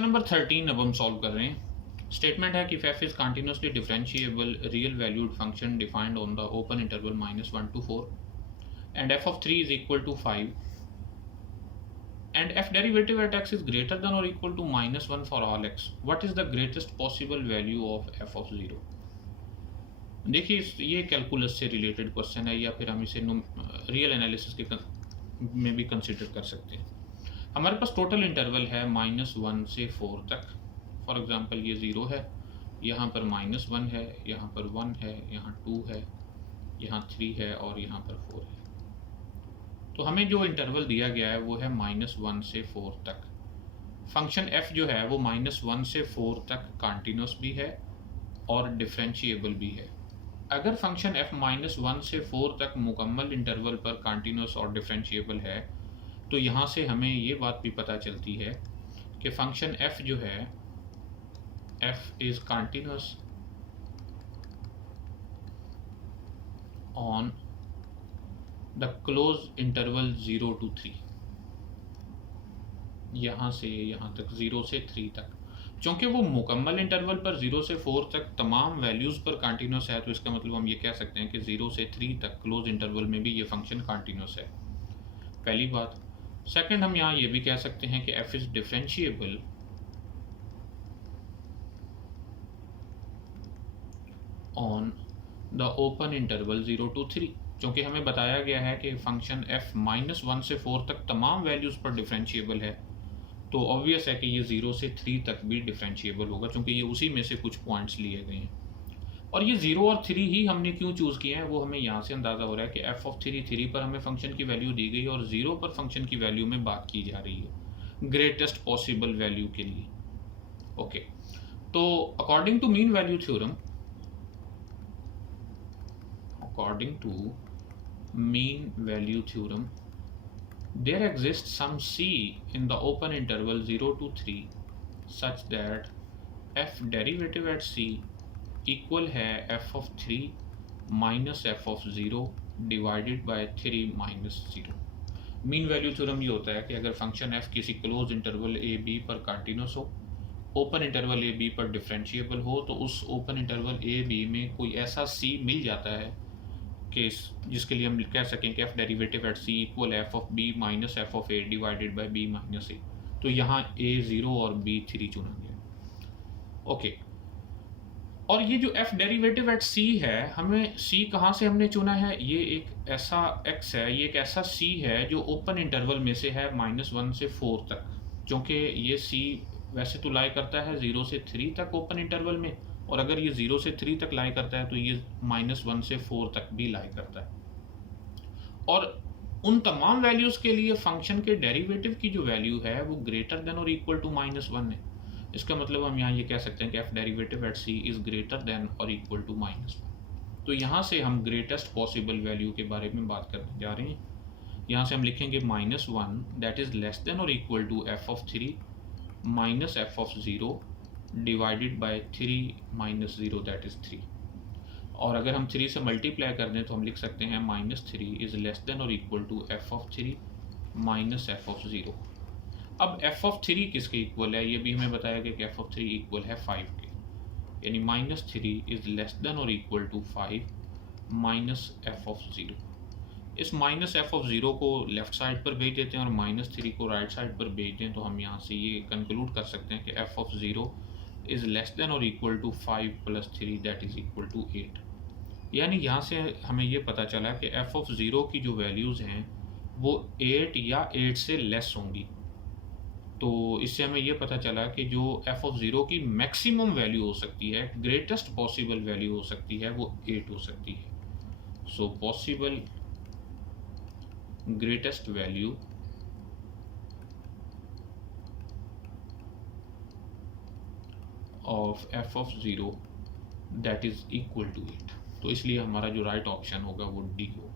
Question number 13 अब हम solve कर रहे हैं। स्टेटमेंट है कि f is continuously differentiable real valued function defined on the open interval -1 to 4 and f of 3 is equal to 5 and f derivative at x is greater than or equal to -1 for all x. What is the greatest possible value of f of 0? देखिए ये calculus से related question है या फिर हम इसे real analysis के में भी कंसिडर कर सकते हैं। हमारे पास टोटल इंटरवल है -1 से 4 तक। फॉर एग्जांपल ये 0 है, यहाँ पर -1 है, यहाँ पर 1 है, यहाँ 2 है, यहाँ 3 है और यहाँ पर 4 है। तो हमें जो इंटरवल दिया गया है वो है -1 से 4 तक। फंक्शन f जो है वो -1 से 4 तक कंटिन्यूस भी है और डिफरेंशिएबल भी है। अगर फंक्शन f -1 से 4 तक मुकम्मल इंटरवल पर कंटिन्यूस और डिफरेंशिएबल है तो यहाँ से हमें ये बात भी पता चलती है कि फंक्शन f जो है f is continuous on the close interval 0 to 3। यहाँ से यहाँ तक 0 से 3 तक, क्योंकि वो मुकम्मल इंटरवल पर 0 से 4 तक तमाम वैल्यूज़ पर कंटिन्यूस है तो इसका मतलब हम ये कह सकते हैं कि 0 से 3 तक क्लोज इंटरवल में भी ये फंक्शन कंटिन्यूस है। पहली बात। सेकंड, हम यहाँ ये भी कह सकते हैं कि f is differentiable on the open interval 0 to 3, क्योंकि हमें बताया गया है कि फंक्शन f -1 से 4 तक तमाम वैल्यूज़ पर डिफरेंशिएबल है तो ऑब्वियस है कि ये 0 से 3 तक भी डिफरेंशिएबल होगा, क्योंकि ये उसी में से कुछ पॉइंट्स लिए गए हैं। और ये 0 और 3 ही हमने क्यों चूज़ किए हैं वो हमें यहाँ से अंदाज़ा हो रहा है कि f ऑफ 3 पर हमें फंक्शन की वैल्यू दी गई और 0 पर फंक्शन की वैल्यू में बात की जा रही है ग्रेटेस्ट पॉसिबल वैल्यू के लिए। ओके, तो according to mean value theorem, there exists some c in the open interval 0 to 3 such that f derivative at c equal है f of 3 minus f of 0 divided by 3 minus 0। Mean value theorem ये होता है कि अगर function f किसी close interval a b पर continuous हो, open interval a b पर डिफरेंशिएबल हो, तो उस ओपन इंटरवल a b में कोई ऐसा c मिल जाता है कि जिसके लिए हम कह सकें कि f derivative eight c equal f of b minus f of a divided by b minus a। तो यहाँ a 0 और b 3 चुना गया। ओके, और ये जो f डेरिवेटिव एट c है, हमें c कहाँ से हमने चुना है? ये एक ऐसा x है, ये एक ऐसा c है जो ओपन इंटरवल में से है -1 से 4 तक, क्योंकि ये c वैसे तो लाई करता है 0 से 3 तक ओपन इंटरवल में, और अगर ये 0 से 3 तक लाई करता है तो ये -1 से 4 तक भी लाई करता है। और उन तमाम वैल्यूज़ के लिए फंक्शन के डेरिवेटिव की जो वैल्यू है वो ग्रेटर देन और इक्वल टू -1 है। इसका मतलब हम यहाँ ये कह सकते हैं कि f derivative eight c is greater than और इक्वल टू -1। तो यहाँ से हम ग्रेटेस्ट पॉसिबल वैल्यू के बारे में बात करने जा रहे हैं। यहाँ से हम लिखेंगे -1 दैट इज़ लेस देन और equal to f of 3 minus f of 0 divided by 3 minus 0 that is 3। और अगर हम 3 से मल्टीप्लाई कर दें तो हम लिख सकते हैं -3 इज़ लेस देन और equal to f of 3 minus f of 0। अब f ऑफ 3 किसके इक्वल है? ये भी हमें बताया गया कि f ऑफ 3 इक्वल है 5 के, यानी -3 इज़ लेस देन और equal to 5 minus f of 0। इस माइनस f ऑफ 0 को लेफ्ट साइड पर भेज देते हैं और -3 को राइट साइड पर भेज दें तो हम यहाँ से ये कंक्लूड कर सकते हैं कि f of 0 is less than और equal to 5 + 3 that is equal to 8। यानी यहाँ से हमें ये पता चला कि f ऑफ 0 की जो वैल्यूज़ हैं वो 8 या 8 से लेस होंगी। तो इससे हमें ये पता चला कि जो f ऑफ 0 की मैक्सिमम वैल्यू हो सकती है, ग्रेटेस्ट पॉसिबल वैल्यू हो सकती है, वो 8 हो सकती है। So possible greatest value of f of 0 that is equal to 8। तो इसलिए हमारा जो राइट ऑप्शन होगा वो डी होगा।